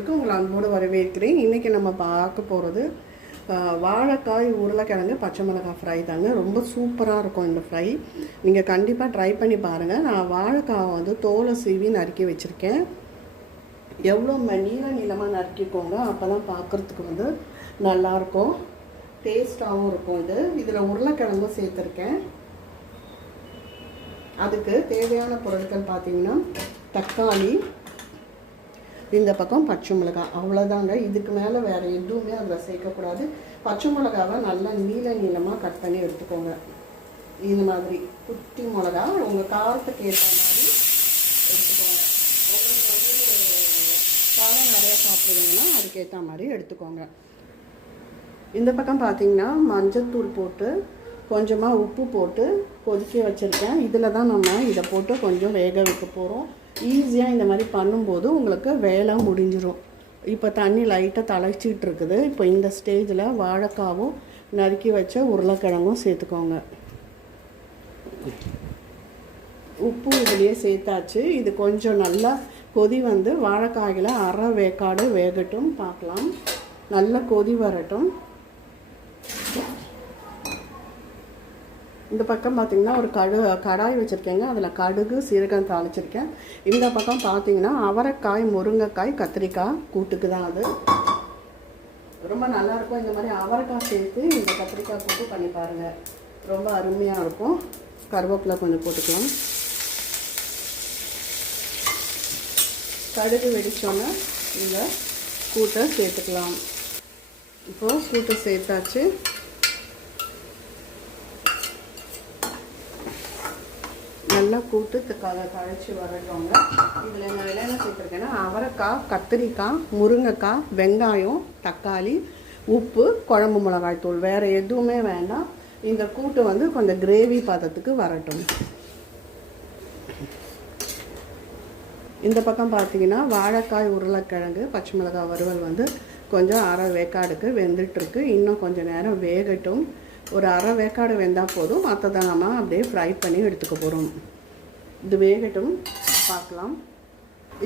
சேனலுக்கு உங்களை அன்போடு வரவேற்கிறேன். இன்றைக்கி நம்ம பார்க்க போகிறது வாழைக்காய் உருளைக்கிழங்கு பச்சை மிளகாய் ஃப்ரை தாங்க. ரொம்ப சூப்பராக இருக்கும் இந்த ஃப்ரை. நீங்கள் கண்டிப்பாக ட்ரை பண்ணி பாருங்கள். நான் வாழைக்காய் வந்து தோலை சீவி நறுக்கி வச்சுருக்கேன். எவ்வளோ நீளமாக நறுக்கிக்கோங்க, அப்போ தான் பார்க்குறதுக்கு வந்து நல்லாயிருக்கும், டேஸ்ட்டாகவும் இருக்கும். இதில் உருளைக்கிழங்கும் சேர்த்துருக்கேன். அதுக்கு தேவையான பொருட்கள் பார்த்திங்கன்னா தக்காளி, இந்த பக்கம் பச்சை மிளகாய், அவ்வளோதாங்க. இதுக்கு மேலே வேறு எதுவுமே அதில் சேர்க்கக்கூடாது. பச்சை மிளகாவை நல்லா நீளமாக கட் பண்ணி எடுத்துக்கோங்க. இந்த மாதிரி குட்டி மிளகா உங்கள் காரத்துக்கு ஏற்ற மாதிரி எடுத்துக்கோங்க. உங்களுக்கு வந்து காரம் நிறையா சாப்பிடுவீங்கன்னா அதுக்கேற்ற மாதிரி எடுத்துக்கோங்க. இந்த பக்கம் பார்த்திங்கன்னா மஞ்சத்தூள் போட்டு கொஞ்சமாக உப்பு போட்டு கொதிக்க வச்சுருக்கேன். இதில் தான் நம்ம இதை போட்டு கொஞ்சம் வேக வைக்க போகிறோம். ஈஸியாக இந்த மாதிரி பண்ணும்போது உங்களுக்கு வேலை முடிஞ்சிடும். இப்போ தண்ணி லைட்டாக தலைச்சிட்டு இருக்குது. இப்போ இந்த ஸ்டேஜில் வாழைக்காவும் நறுக்கி வச்ச உருளைக்கிழங்கும் சேர்த்துக்கோங்க. உப்பு இதுலேயே சேர்த்தாச்சு. இது கொஞ்சம் நல்லா கொதி வந்து வாழைக்காயில் அரை வேக்காடு வேகட்டும், பார்க்கலாம். நல்லா கொதி வரட்டும். இந்த பக்கம் பார்த்திங்கன்னா ஒரு கடாய் வச்சுருக்கேங்க. அதில் கடுகு சீரகம் தாளிச்சிருக்கேன். இந்த பக்கம் பார்த்திங்கன்னா அவரைக்காய், முருங்கைக்காய், கத்திரிக்காய் கூட்டுக்கு தான். அது ரொம்ப நல்லாயிருக்கும். இந்த மாதிரி அவரைக்காய் சேர்த்து இந்த கத்திரிக்காய் கூட்டு பண்ணி பாருங்கள், ரொம்ப அருமையாக இருக்கும். கருவேப்பிலை கொஞ்சம் போட்டுக்கலாம். கடுகு வெடிச்சோன்னே இந்த கூட்டை சேர்த்துக்கலாம். இப்போது கூட்டு சேர்த்தாச்சு. நல்லா கூட்டு கழிச்சு வரட்டோங்க. இதில் நான் என்னென்ன சேர்த்துருக்கேன்னா அவரைக்காய், கத்திரிக்காய், முருங்கைக்காய், வெங்காயம், தக்காளி, உப்பு, குழம்பு மிளகாய் தூள், வேறு எதுவுமே வேண்டாம். இந்த கூட்டு வந்து கொஞ்சம் கிரேவி பதத்துக்கு வரட்டும். இந்த பக்கம் பார்த்திங்கன்னா வாழைக்காய், உருளைக்கிழங்கு, பச்சை மிளகாய் வறுவல் வந்து கொஞ்சம் அரை வேக்காடுக்கு வெந்துட்டுருக்கு. இன்னும் கொஞ்சம் நேரம் வேகட்டும். ஒரு அரை வேக்காடு வெந்தால் போதும். மற்றதை நம்ம அப்படியே ஃப்ரை பண்ணி எடுத்துக்க போகிறோம். இது வேகட்டும், பார்க்கலாம்.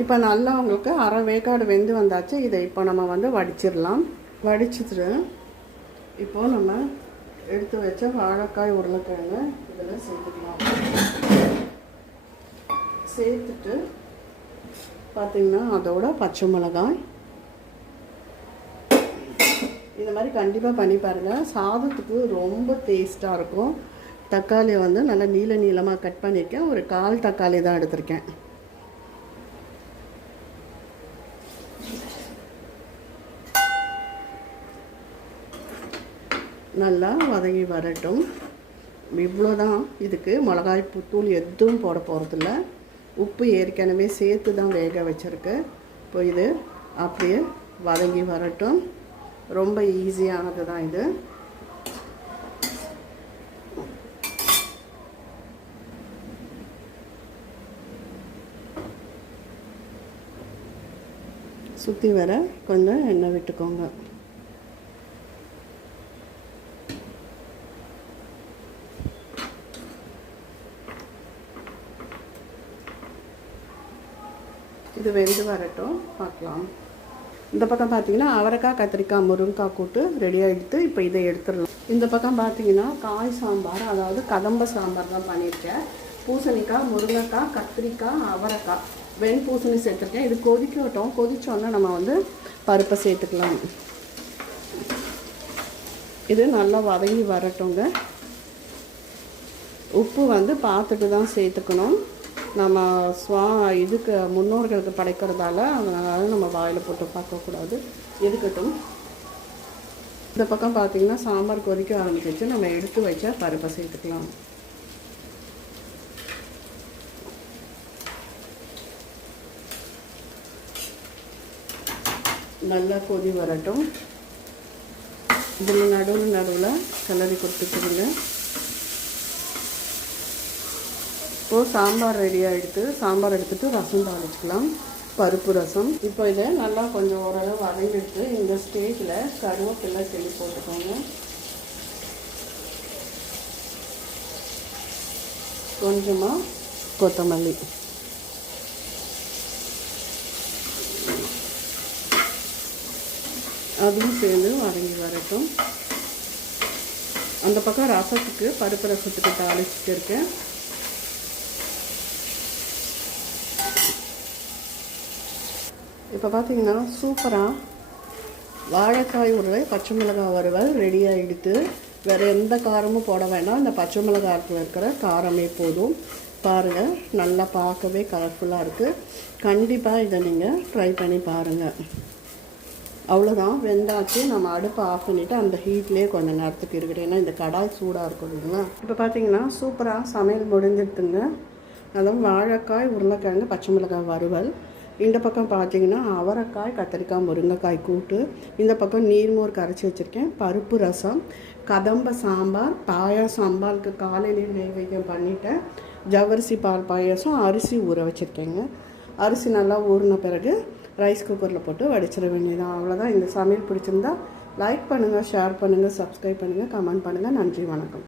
இப்போ நல்லா உங்களுக்கு அரை வேக்காடு வெந்து வந்தாச்சு. இதை இப்போ நம்ம வந்து வடிச்சிடலாம். வடிச்சிட்டு இப்போது நம்ம எடுத்து வச்ச வாழைக்காய், உருளைக்கிழங்கு இதில் சேர்த்துக்கலாம். சேர்த்துட்டு பார்த்திங்கன்னா அதோட பச்சை மிளகாய், இந்த மாதிரி கண்டிப்பாக பண்ணி பாருங்கள். சாதத்துக்கு ரொம்ப டேஸ்ட்டாக இருக்கும். தக்காளியை வந்து நல்லா நீளமாக கட் பண்ணியிருக்கேன். ஒரு 1/4 தக்காளி தான் எடுத்திருக்கேன். நல்லா வதங்கி வரட்டும். இவ்வளோதான். இதுக்கு மிளகாய் தூள் எதுவும் போட போகிறதில்ல. உப்பு ஏற்கனவே சேர்த்து தான் வேக வச்சுருக்கு. இப்போ இது அப்படியே வதங்கி வரட்டும். ரொம்ப ஈஸியானது தான் இது. சுற்றி வர கொஞ்சம் எண்ணெய் விட்டுக்கோங்க. இது வெந்து வரட்டும், பார்க்கலாம். இந்த பக்கம் பார்த்திங்கன்னா அவரைக்காய், கத்திரிக்காய், முருங்கைக்காய் கூட்டு ரெடி ஆகிடுது. இப்போ இதை எடுத்துடலாம். இந்த பக்கம் பார்த்திங்கன்னா காய் சாம்பார், அதாவது கதம்ப சாம்பார் தான் பண்ணியிருக்கேன். பூசணிக்காய், முருங்கைக்காய், கத்திரிக்காய், அவரைக்காய், வெண்பூசணி சேர்த்துருக்கேன். இது கொதிக்கட்டும். கொதிச்சோன்னா நம்ம வந்து பருப்பை சேர்த்துக்கலாம். இது நல்லா வதங்கி வரட்டுங்க. உப்பு வந்து பார்த்துட்டு தான் சேர்த்துக்கணும். நம்ம இதுக்கு முன்னோர்களுக்கு படைக்கிறதால அதனால் நம்ம வாயில் போட்டு பார்க்கக்கூடாது. இருக்கட்டும். இந்த பக்கம் பார்த்திங்கன்னா சாம்பார் கொதிக்க ஆரம்பிச்சிச்சு. நம்ம எடுத்து வச்ச பருப்பை சேர்த்துக்கலாம். நல்லா கொதி வரட்டும். இதில் நடுவில் கிளறி கொடுத்துட்டுருங்க. இப்போது சாம்பார் ரெடி ஆகிடுது. சாம்பார் எடுத்துகிட்டு ரசம் தாளிச்சிக்கலாம், பருப்பு ரசம். இப்போ இதை நல்லா கொஞ்சம் ஓரளவு வதங்கிட்டு இந்த ஸ்டேஜில் கருவேப்பிலை கிள்ளி போட்டுக்கோங்க. கொஞ்சமாக கொத்தமல்லி. அதுவும் சேர்ந்து வதங்கி வரட்டும். அந்த பக்கம் ரசத்துக்கு பருப்பு ரசத்துக்கு தாளிச்சுட்டு இருக்கேன். இப்போ பார்த்தீங்கன்னா சூப்பராக வாழைக்காய் உருளை பச்சை மிளகாய் வறுவல் ரெடி ஆகிடுது. வேறு எந்த காரமும் போட வேண்டாம், இந்த பச்சை மிளகாய்க்கு இருக்கிற காரமே போதும். பாருங்கள், நல்லா பார்க்கவே கலர்ஃபுல்லாக இருக்குது. கண்டிப்பாக இதை நீங்கள் ட்ரை பண்ணி பாருங்கள். அவ்வளோதான், வெந்தாச்சு. நம்ம அடுப்பை ஆஃப் பண்ணிவிட்டு அந்த ஹீட்லேயே கொஞ்சம் நேரத்துக்கு இருக்கிறேன், ஏன்னா இந்த கடாய் சூடாக இருக்கும் இல்லைங்களா. இப்போ பார்த்தீங்கன்னா சூப்பராக சமையல் முடிஞ்சிடுதுங்க. அதுவும் வாழைக்காய் உருளைக்கிழங்கு பச்சை மிளகாய் வறுவல். இந்த பக்கம் பார்த்தீங்கன்னா அவரைக்காய் கத்திரிக்காய் முருங்கைக்காய் கூட்டு. இந்த பக்கம் நீர்மோர் கரைச்சி வச்சுருக்கேன். பருப்பு ரசம், கதம்ப சாம்பார், பாயாசம். சாம்பாருக்கு காலையிலேயே நெய்வேத்தியம் பண்ணிவிட்டேன். ஜவ்வரிசி பால் பாயாசம், அரிசி ஊற வச்சுருக்கேங்க. அரிசி நல்லா ஊறின பிறகு ரைஸ் குக்கரில் போட்டு வடிச்சிட வேண்டியதான். அவ்வளோதான். இந்த சமையல் பிடிச்சிருந்தா லைக் பண்ணுங்கள், ஷேர் பண்ணுங்கள், சப்ஸ்கிரைப் பண்ணுங்கள், கமெண்ட் பண்ணுங்கள். நன்றி, வணக்கம்.